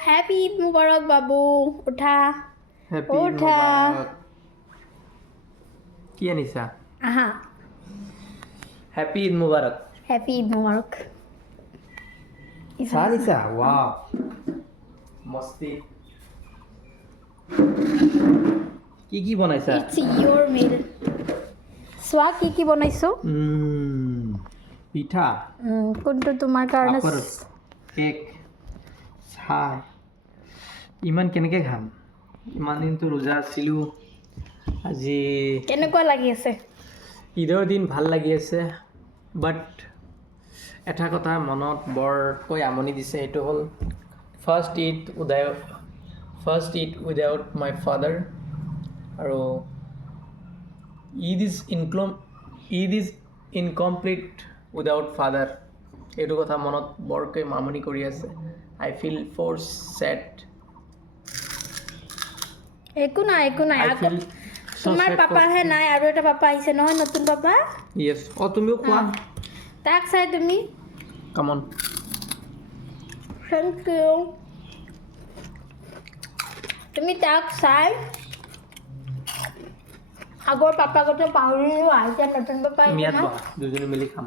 happy Eid मुबारक बाबू उठा happy Eid उठा मुबारक কি আনিছা আহা हैप्पी ईद मुबारक हैप्पी ईद मुबारक চাহ আনিছা ৱাও মস্তি কি বনাইছা इट्स योर मील সোৱা কি বনাইছো পিঠা কোনটো তোমাৰ কাৰণে পাপৰ কেক চাহ ইমান কেনেকৈ খাম ইমান দিনতো ৰোজা আছিলোঁ আজি কেনেকুৱা লাগি আছে ঈদৰ দিন ভাল লাগি আছে বাট এটা কথা মনত বৰকৈ আমনি দিছে সেইটো হ'ল first Eid without my father আৰু Eid is incomplete without father এইটো কথা মনত বৰকৈ আমনি কৰি আছে আই ফিল ফৰ ছেড একো নাই আই ফিল তোমাৰ পাপাহে নাই আৰু এটা পাপা আহিছে নহয় নতুন পাপা য়েছ তুমিও খোৱা তাক চাই তুমি কামন থেংক ইউ তুমি তাক চাই আগৰ পাপা কথা পাহৰি আহিছে নতুন পাপা আমি আহিছে ইয়াত ন বহা দুজনী মিলি খাম